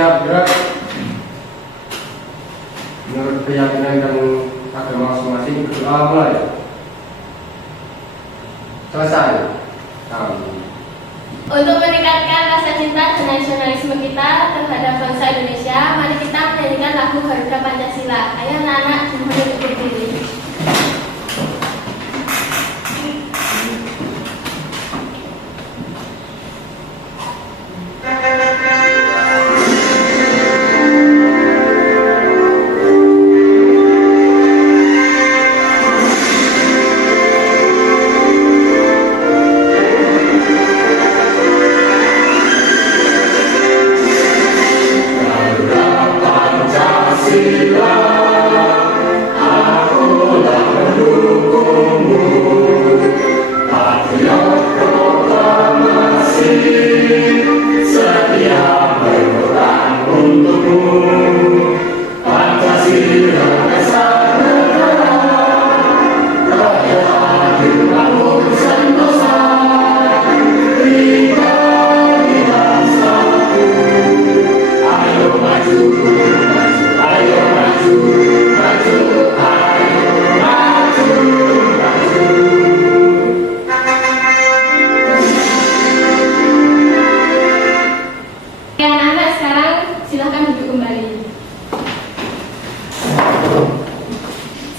siap gerak. Menurut keyakinan dan agama masing-masing, berdoa mulai. Selesai. Amin. Untuk meningkatkan rasa cinta dan nasionalisme kita terhadap bangsa Indonesia, mari kita menyanyikan lagu Garuda Pancasila. Ayo anak-anak, dimulai untuk berdiri.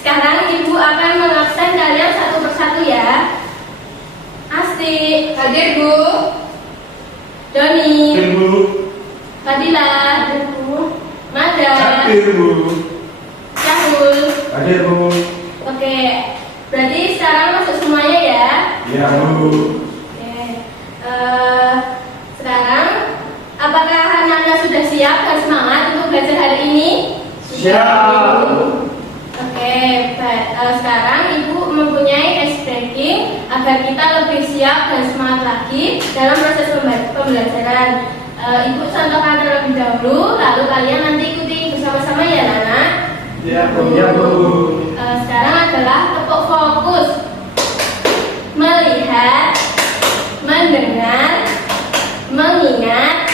Sekarang Ibu akan mengabsen kalian satu persatu ya. Asti, hadir Bu. Doni, Hadir Bu. Fadila, hadir Bu. Mada, Hadir Bu. Syahul. Hadir Bu. Oke, berarti sekarang masuk semuanya ya. Iya Bu. Oke, sekarang apakah anak-anak sudah siap dan semangat untuk belajar hari ini? Siap. Oke, baik. Sekarang Ibu mempunyai ice breaking agar kita lebih siap dan semangat lagi dalam proses pembelajaran. Ibu contohkan terlebih dahulu, lalu kalian nanti ikuti bersama-sama ya, Nana. Iya Bu. Iya Bu. Sekarang adalah tepuk fokus, melihat, mendengar, mengingat,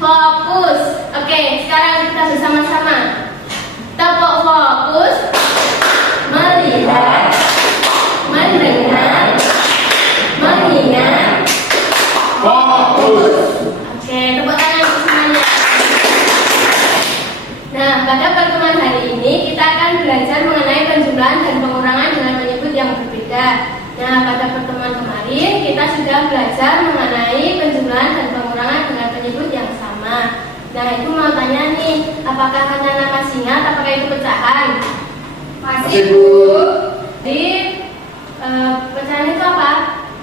fokus. Oke, sekarang kita bersama-sama. Tepuk fokus, melihat, mendengar, mengingat, Fokus. Oke, tepuk tangan untuk semuanya. Nah, pada pertemuan hari ini kita akan belajar mengenai penjumlahan dan pengurangan dengan menyebut yang berbeda. Nah, pada pertemuan kemarin kita sudah belajar mengenai penjumlahan dan pengurangan dengan penyebut yang sama. Nah, Ibu mau tanya nih, apakah anak-anak masih ingat apakah itu pecahan? Masih, Bu. Jadi, pecahan itu apa?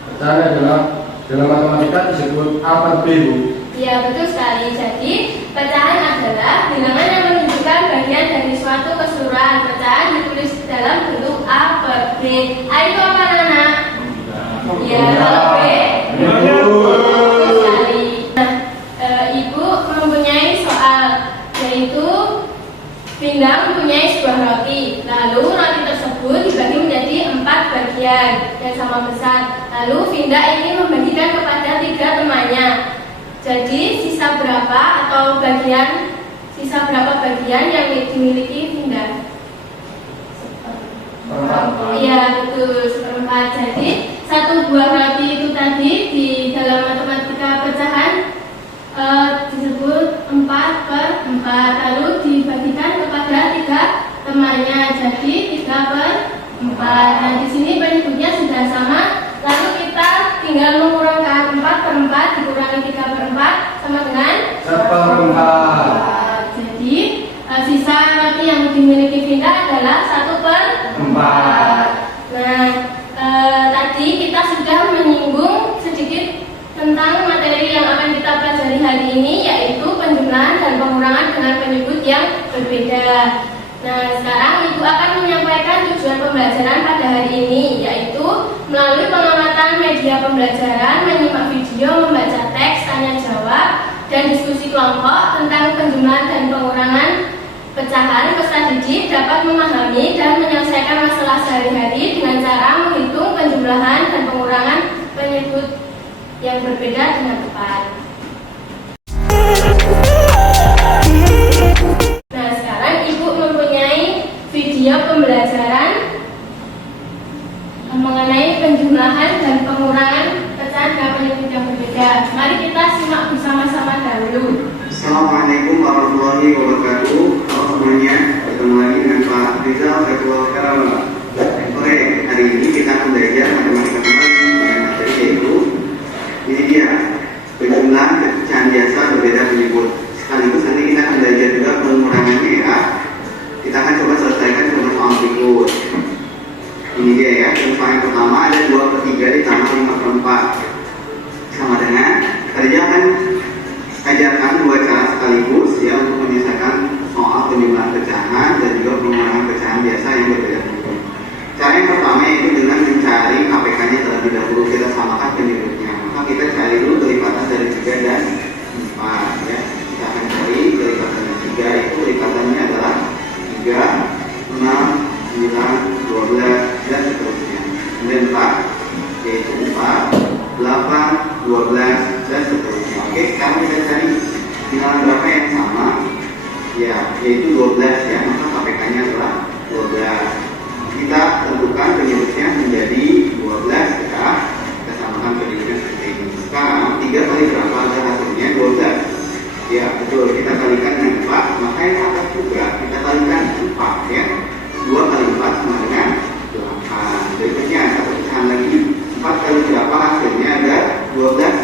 Pecahan adalah dalam matematika disebut apa B Bu? Iya, betul sekali. Jadi, pecahan adalah bilangan yang menunjukkan bagian dari suatu keseluruhan. Pecahan ditulis dalam bentuk A per B. A itu apa, anak? Iya, kalau B. Betul sekali. Nah, Ibu mempunyai soal, yaitu Vinda mempunyai sebuah roti. Lalu roti tersebut dibagi menjadi 4 bagian yang sama besar. Lalu Vinda ini membagikan kepada 3 temannya. Jadi sisa berapa bagian yang dimiliki Vinda? Iya, betul, 1/4. Jadi satu buah roti itu tadi di dalam matematika pecahan disebut 4/4, lalu dibagikan kepada 3 temannya, jadi 3/4. Nah, di sini penyebutnya sudah sama, lalu kita tinggal mengurangkan 4/4 dikurangi 3/4 sama dengan 1/4. Jadi sisa roti yang dimiliki Vinda adalah 1/4. Nah, tadi kita sudah menyinggung sedikit tentang materi yang akan kita pelajari hari ini, yaitu penjumlahan dan pengurangan dengan penyebut yang berbeda. Nah, sekarang Ibu akan menyampaikan tujuan pembelajaran pada hari ini, yaitu melalui pengamatan media pembelajaran, menyimak video, membaca teks, tanya jawab, dan diskusi kelompok tentang penjumlahan dan pengurangan pecahan. Peserta didik dapat memahami dan menyelesaikan masalah sehari-hari dengan cara menghitung penjumlahan dan pengurangan penyebut yang berbeda dengan tepat. kelipatannya adalah 3, 6, 9, 12 dan seterusnya. Kemudian 4 yaitu 4, 8, 12 dan seterusnya. Oke, sekarang kita cari bilangan berapa yang sama, ya, yaitu 12 ya, maka KPK-nya adalah 12. Kita tentukan penyebutnya menjadi 12 ya. Kita samakan penyebutnya seperti ini. Sekarang 3 kali berapa ada hasilnya? 12. Ya, betul. Kita kalikan dengan 4, maka yang atas juga kita kalikan 4 ya. 2 kali 4 sama dengan 8. Berikutnya satu pecahan lagi. 4 kali berapa hasilnya? Ada 12.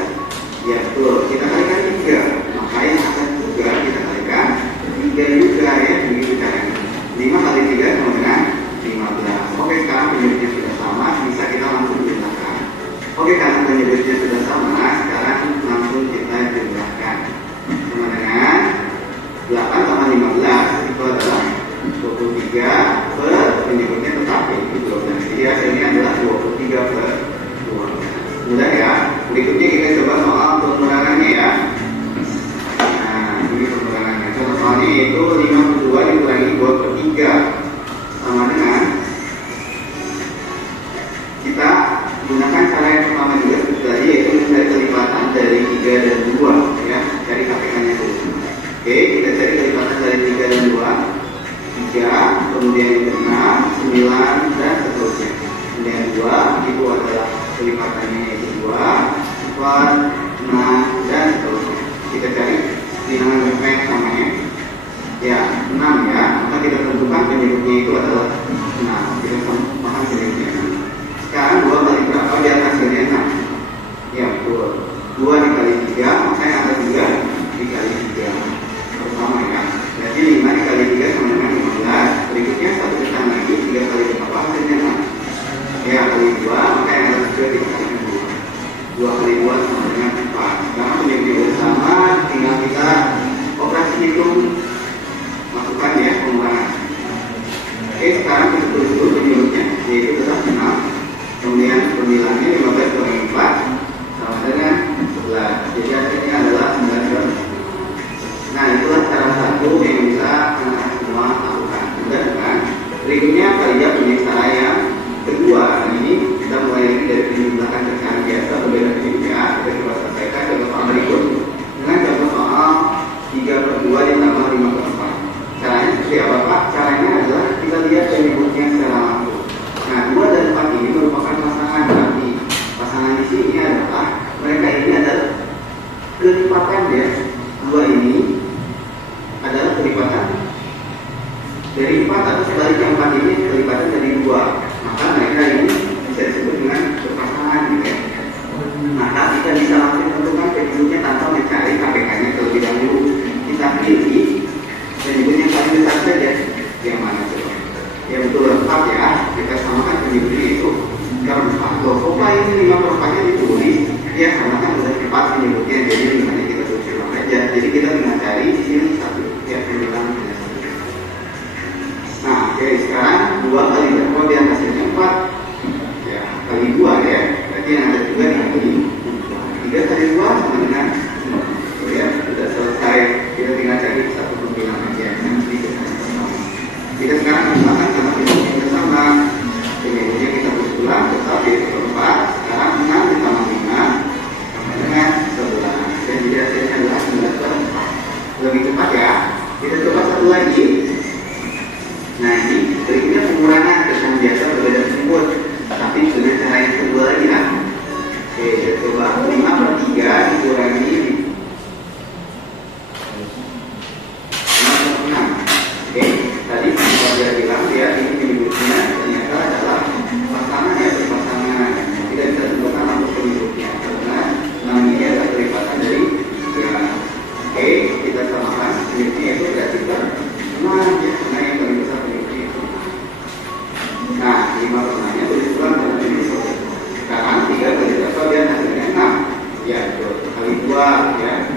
Ya, betul. Kita kalikan 3, maka yang atas juga kita kalikan 3 juga ya. Begitu caranya. 5 kali 3 sama dengan 15. Oke, sekarang penyebutnya sudah sama, bisa kita langsung jumlahkan. Oke, karena penyebutnya sudah sama, sekarang langsung kita jumlahkan. Sama dengan 8 tambah 15 itu adalah 23 per penyebutnya tetap yaitu 12. Jadi hasilnya adalah 23 per 12. Mudah ya. Berikutnya kita coba soal pengurangannya ya. Nah, ini pengurangannya. Contoh soalnya yaitu 52 dikurangi 2 per 3 sama dengan, kita gunakan cara yang pertama juga tadi, yaitu mencari kelipatan dari 3 dan 2 ya. Cari KPK-nya dulu. Oke, kita cari kelipatan dari 3 dan 2. 3, kemudian 6, 9 dan seterusnya. Kemudian 2 itu adalah kelipatannya yaitu 2, 4, 6 dan seterusnya. Kita cari bilangan berapa yang samanya. Ya, 6 ya. Maka kita tentukan penyebutnya itu adalah 6. Kita paham penyebutnya 6. Sekarang 2 kali berapa biar hasilnya 6? Ya, betul. 2 dikali 3, maka yang ada 3 dikali 3. Pertama ya. Jadi 5 dikali 3 sama dengan 15. Berikutnya satu pecahan lagi, 3 kali berapa hasilnya 6? Ya, kali 2, maka yang ada 3 dikali 2. 2 kali 2 sama dengan 4. Karena penyebutnya bersama, tinggal kita operasi hitung, masukkan ya pengurangan. Oke, sekarang kita tulis dulu penyebutnya, yaitu tetap 6. Kemudian pemilangnya 15 kurangi 4 sama dengan 11. Jadi hasilnya adalah 19. Nah, itulah cara satu yang bisa anak semua lakukan. Mudah kan? Berikutnya Farida punya cara yang kedua. Ini kita mulai lagi dari penjumlahan pecahan biasa berbeda juga. Kita coba selesaikan contoh soal berikut dengan contoh soal 3 per 2 ditambah 5 per 4. Caranya seperti apa Pak? Caranya adalah kita lihat penyebutnya secara langsung. Nah, 2 dan 4 ini merupakan pasangan, berarti pasangan di sini adalah mereka ini adalah kelipatan ya. 2 ini adalah kelipatan dari 4 atau sebaliknya 4 ini kelipatan dari 2. Maka mereka ini bisa disebut dengan berpasangan gitu ya. Maka kita bisa langsung tentukan penyebutnya tanpa mencari KPK-nya terlebih dahulu. Kita pilih penyebut yang paling besar saja. Yang mana coba? Ya betul, 4 ya. Kita samakan penyebutnya itu karena 4. Loh, kok ini 5 per 4-nya ditulis? Ya, samakan dengan 4 penyebutnya. Jadi 5-nya kita tulis aja. Jadi kita tinggal cari di sini 1. Ya, penyebutnya 1. Nah, oke, sekarang 2 kali berapa biar hasilnya 4? Ya, kali 2 ya. Berarti yang ada juga dikali 3 kali 2 sama dengan 1. Ya, sudah selesai. Kita tinggal cari satu pembilang aja. Nanti kita sekarang menggunakan sama penyebutnya yang sama. Penyebutnya kita tulis ulang, tetap yaitu 4. Sekarang 6 ditambah 5 sama dengan 11. Dan jadi hasilnya adalah 9 per 4. Lebih cepat ya. Kita coba satu lagi. Nah, ini berikutnya pengurangan pecahan biasa berbeda tersebut, tapi dengan cara yang kedua lagi ya. Oke, kita coba 5 per 3 dikurangi 5 per 6. Oke, tadi saya bilang ya, ini penyebutnya ternyata adalah pasangan ya, berpasangan. Tidak bisa ditentukan langsung penyebutnya karena 6 ini adalah kelipatan dari ya. Oke, kita samakan penyebutnya itu berarti per 6 ya, karena yang paling besar penyebutnya itu. Nah, 5 per 6-nya tulis ulang dalam penyebut. Sekarang 3 kali berapa biar hasilnya 6? Ya, kali 2 ya.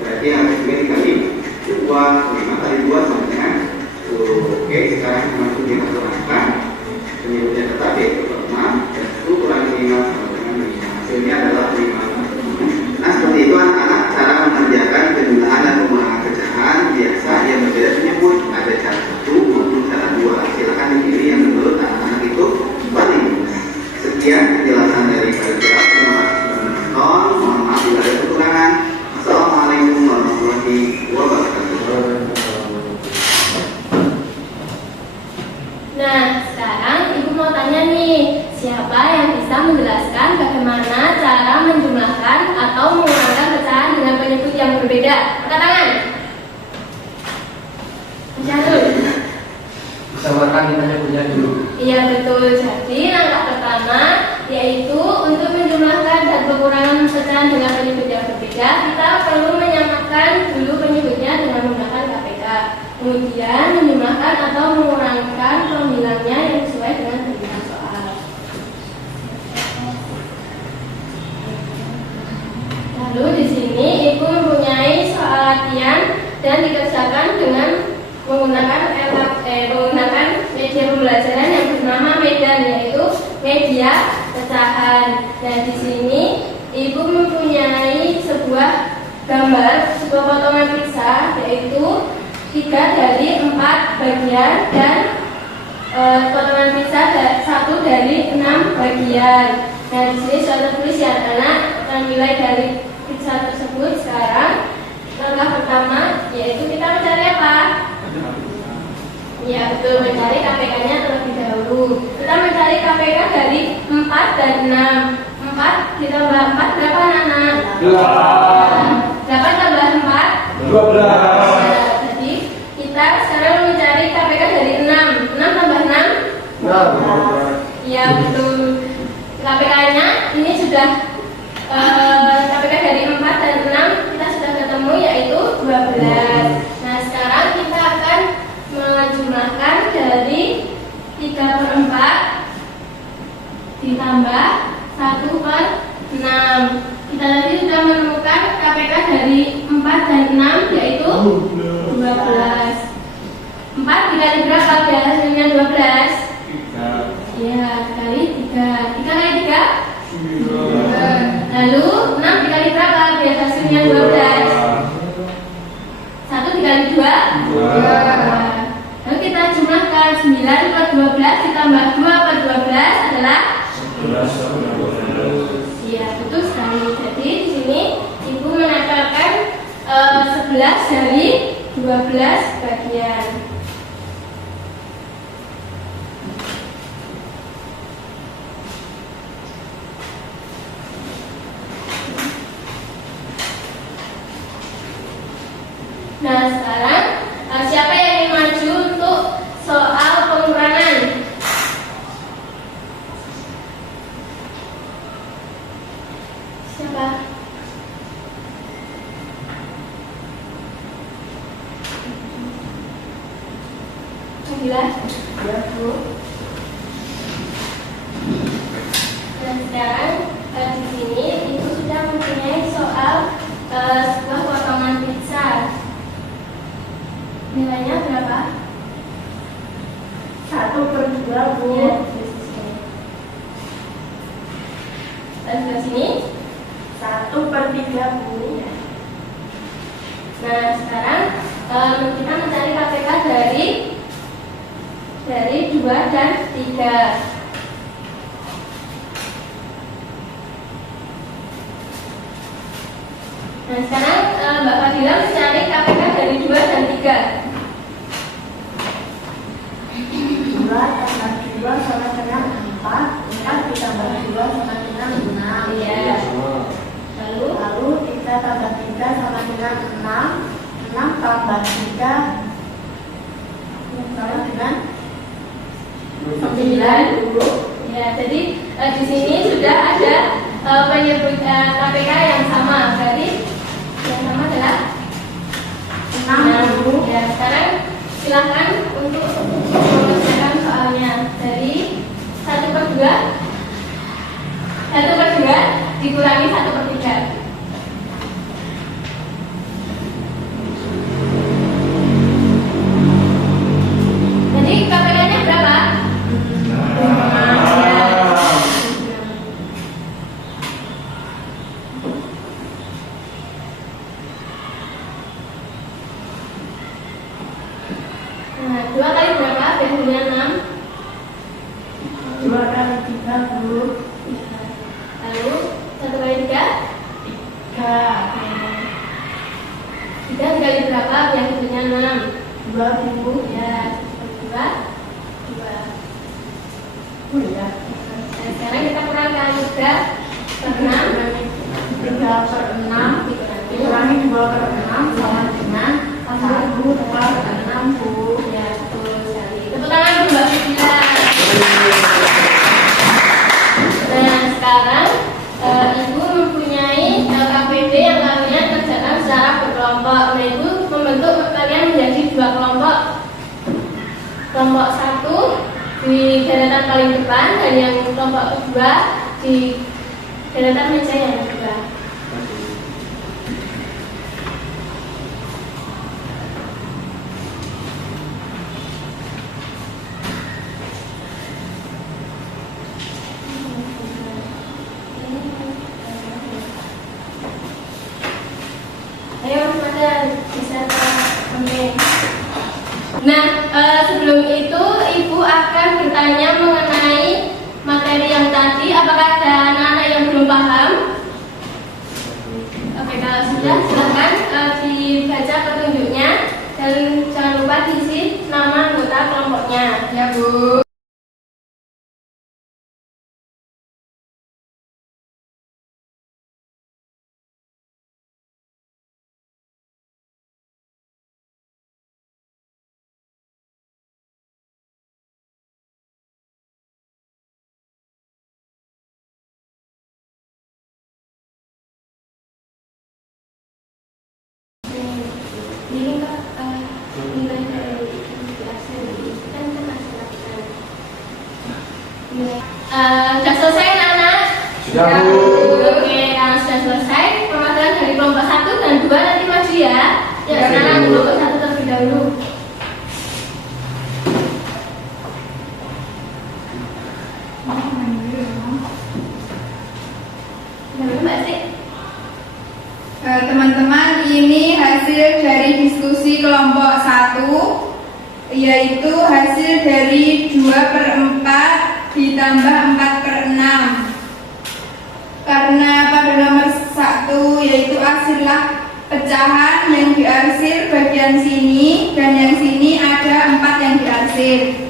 Berarti harus juga dikali 2. 5 kali 2 sama dengan 12. Nah, sekarang Ibu mau tanya nih, siapa yang bisa menjelaskan bagaimana cara menjumlahkan atau mengurangkan pecahan dengan penyebut yang berbeda? Angkat tangan. Jatuh. Bisa makan kita punya dulu. Iya betul. Jadi langkah pertama yaitu untuk menjumlahkan dan pengurangan pecahan dengan penyebut yang berbeda, kita perlu menyamakan dulu penyebutnya dengan menggunakan KPK. Kemudian menjumlahkan atau mengurangkan pembilangnya yang sesuai dengan terbitan soal. Lalu di sini Ibu mempunyai soal latihan dan dikerjakan dengan menggunakan media pembelajaran yang bernama Medan, yaitu media pecahan. Nah, di sini Ibu mempunyai sebuah gambar, sebuah potongan pizza, yaitu 3 dari 4 bagian dan potongan pizza 1 dari 6 bagian. Nah, di sini sudah tertulis ya anak nilai dari pizza tersebut. Sekarang langkah pertama yaitu kita mencari apa? Ya betul, mencari KPK-nya terlebih dahulu. Kita mencari KPK dari 4 dan 6. 4 ditambah 4 berapa anak-anak? 8 tambah 4? 12. Nah, jadi kita sekarang mencari KPK dari 6. 6 tambah 6? 6. Ya betul. KPK-nya ini sudah KPK dari 4 dan 6 kita sudah ketemu, yaitu 12. Nah, sekarang kita akan menjumlahkan dari 3/4 ditambah 1/6. Kita tadi sudah menemukan KPK dari 4 dan 6 yaitu 12. 4 dikali berapa biar hasilnya 12? 3. Ya, kali 3. 3 kali 3? Lalu 6 dikali berapa biar hasilnya 12? 1 dikali 2? 2. Lalu kita jumlahkan 9/12 ditambah 2/12 adalah 11. iya, betul sekali. Jadi di sini Ibu menempelkan 11 dari 12 bagian. Nah, sekarang siapa yang ingin maju untuk soal pengurangan? Siapa? Nabila? Ya, Bu. Dan sekarang di sini Ibu sudah mempunyai soal sebuah potongan pizza. Nilainya berapa? 1/2, Bu. Ya, dan sebelah sini 1/3, Bu. Ya. Nah, sekarang kita mencari KPK dari 2 dan 3. Nah, sekarang Mbak Fadila mencari KPK dari 2 dan 3. 2 tambah 2 sama dengan 4. 4 ditambah 2 sama dengan 6. Iya. Lalu 3 tambah 3 sama dengan 6. 6 tambah 3 sama dengan 9. Ya, jadi di sini sudah ada penyebut KPK yang sama. Berarti yang sama adalah 6. Ya, sekarang silakan untuk mengerjakan soalnya. Dari 1/2 dikurangi 1/3. Jadi KPK-nya berapa? 5. Nah, 2 kali berapa? Biasanya 6. 2 kali 3, Bu. Lalu 1 kali 3? 3. 3 dikali berapa? Biasanya 6. 2, Bu. Ya, 2. 2. Nah, sekarang kita kurangkan 3/6 dikurangi 2/6 sama dengan 1/6 Bu. Ya, betul sekali. Tepuk tangan dulu Mbak Fitila. Nah, sekarang Ibu mempunyai KPD yang kalian kerjakan secara berkelompok. Nah, Ibu membentuk kalian menjadi 2 kelompok. Kelompok 1 di deretan paling depan dan yang kelompok kedua di deretan meja yang kedua. Ayo Mas bisa sampai. Nah, sebelum itu Ibu akan bertanya mengenai materi yang tadi. Apakah ada anak-anak yang belum paham? Oke, kalau sudah silakan dibaca petunjuknya dan jangan lupa diisi nama anggota kelompoknya. Ya Bu. Ini Kak, nilai dari hasil kan masih lakukan. Sudah selesai anak-anak? Sudah Bu. Oke, kalau sudah selesai pemasaran dari kelompok 1 dan 2 nanti maju ya. Ya, sekarang kelompok 1 terlebih dahulu. Mbak Sik. Teman-teman, ini hasil dari diskusi kelompok 1, yaitu hasil dari 2/4 ditambah 4/6. Karena pada nomor 1 yaitu arsirlah pecahan yang diarsir bagian sini dan yang sini ada 4 yang diarsir.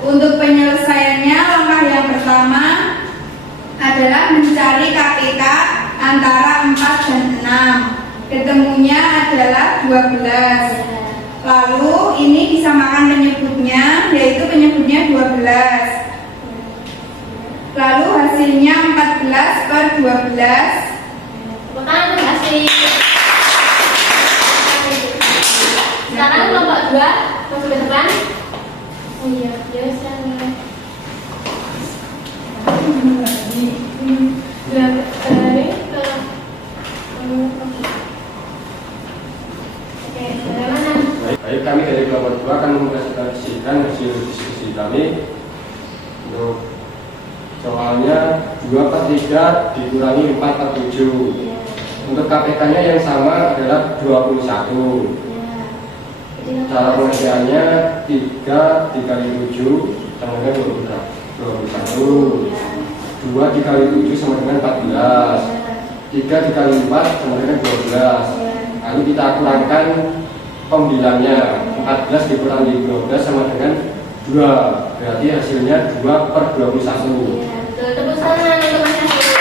Untuk penyelesaiannya, langkah yang pertama adalah mencari KPK antara 4 dan 6. Ketemunya adalah 12. Lalu ini disamakan penyebutnya, yaitu penyebutnya 12. Lalu hasilnya 14/12. Bukan hasil. Sekarang kelompok 2 masuk ke depan. Oh iya, biasa. Baik, kami dari kelompok 2 akan mempresentasikan hasil diskusi kami. Untuk soalnya 2/3 dikurangi 4/7. Untuk KPK-nya yang sama adalah 21. Cara pengerjaannya 3 dikali 7 sama dengan 21. 2 dikali 7 sama dengan 14. 3 dikali 4 sama dengan 12. Lalu kita kurangkan pembilangnya. 14 dikurangi 12 sama dengan 2. Berarti hasilnya 2/21. Tepuk tangan untuk Mas Hasil.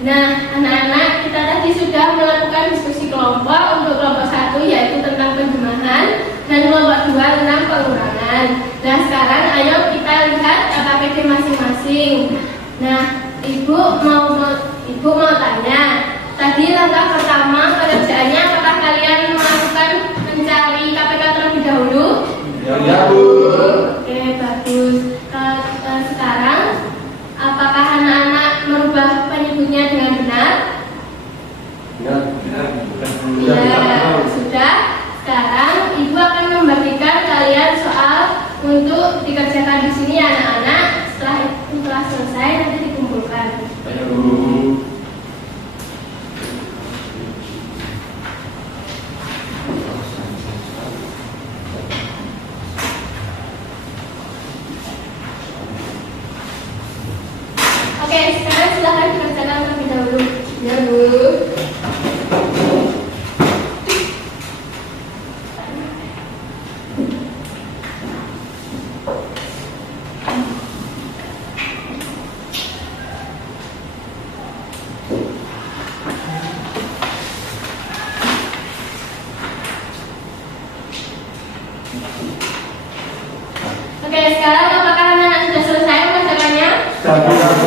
Nah, anak-anak, kita tadi sudah melakukan diskusi kelompok. Untuk kelompok 1 yaitu tentang penjemahan dan kelompok 2 tentang pengurangan. Nah, sekarang ayo kita lihat KPD masing-masing. Nah, Ibu mau tanya. Tadi langkah pertama pekerjaannya apakah kalian melakukan mencari KPK terlebih dahulu? Ya Bu. Oke, bagus. Sekarang apakah anak-anak merubah penyebutnya dengan benar? Ya, sudah. Sekarang Ibu akan membagikan kalian soal untuk dikerjakan di sini anak-anak. Setelah selesai nanti dikumpulkan. Oke, sekarang silahkan dikerjakan terlebih dahulu.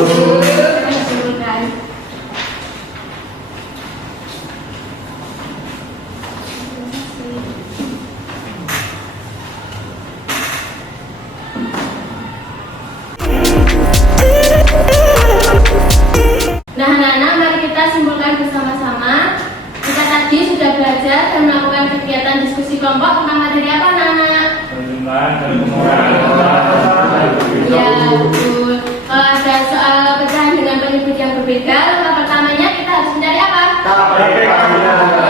Betul, guys. Nah, anak-anak, mari kita simpulkan bersama-sama. Kita tadi sudah belajar dan melakukan kegiatan diskusi kelompok tentang materi apa, anak-anak? Ya, betul. Kalau ada soal pecahan dengan penyebut yang berbeda, langkah pertamanya kita harus mencari apa?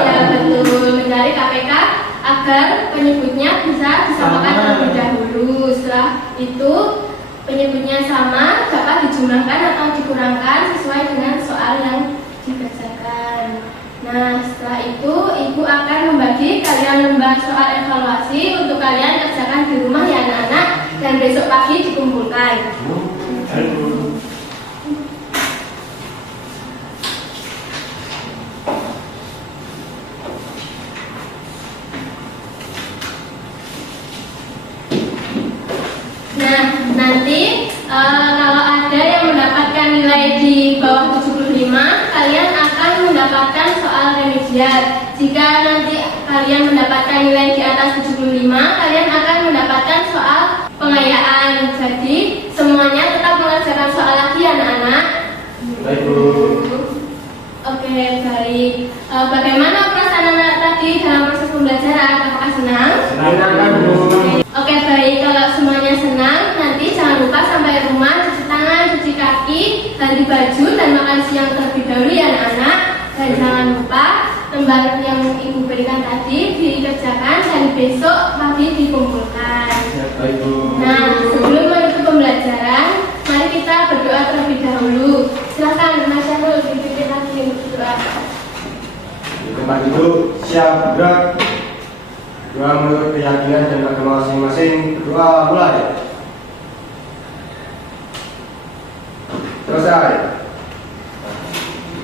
Ya, betul. Mencari KPK agar penyebutnya bisa disamakan terlebih dahulu. Setelah itu, penyebutnya sama dapat dijumlahkan atau dikurangkan sesuai dengan soal yang dikerjakan. Nah, setelah itu ibu akan membagi kalian lembar soal evaluasi untuk kalian kerjakan di rumah ya anak-anak, dan besok pagi dikumpulkan. Nah, nanti kalau ada yang mendapatkan nilai di bawah 75, kalian akan mendapatkan soal remedial. Jika nanti kalian mendapatkan nilai di atas 75, kalian akan mendapatkan soal pengayaan. Jadi, semuanya tetap mengerjakan soal lagi anak-anak. Baik, Bu. Oke, baik. Bagaimana perasaan anak tadi dalam proses pembelajaran? Apakah senang? Senang, Bu. Oke, baik. Kalau semuanya senang, nanti jangan lupa sampai rumah cuci tangan, cuci kaki, ganti baju, dan makan siang terlebih dahulu ya anak-anak. Dan jangan lupa lembar yang ibu berikan tadi dikerjakan dan besok pagi dikumpulkan. Ya, baik, Bu. Nah, sebelum menutup pembelajaran, mari kita berdoa terlebih dahulu. Silakan Mas Syahrul dipimpin lagi untuk doa. Di tempat duduk, siap gerak. Doa menurut keyakinan dan agama masing-masing. Berdoa mulai. Selesai.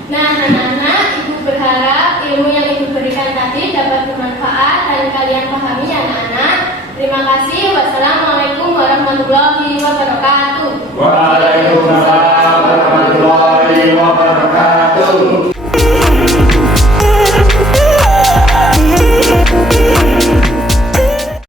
Nah, anak-anak, ibu berharap ilmu yang ibu berikan tadi dapat bermanfaat dan kalian pahami ya anak-anak. Terima kasih. Wassalamualaikum warahmatullahi wabarakatuh.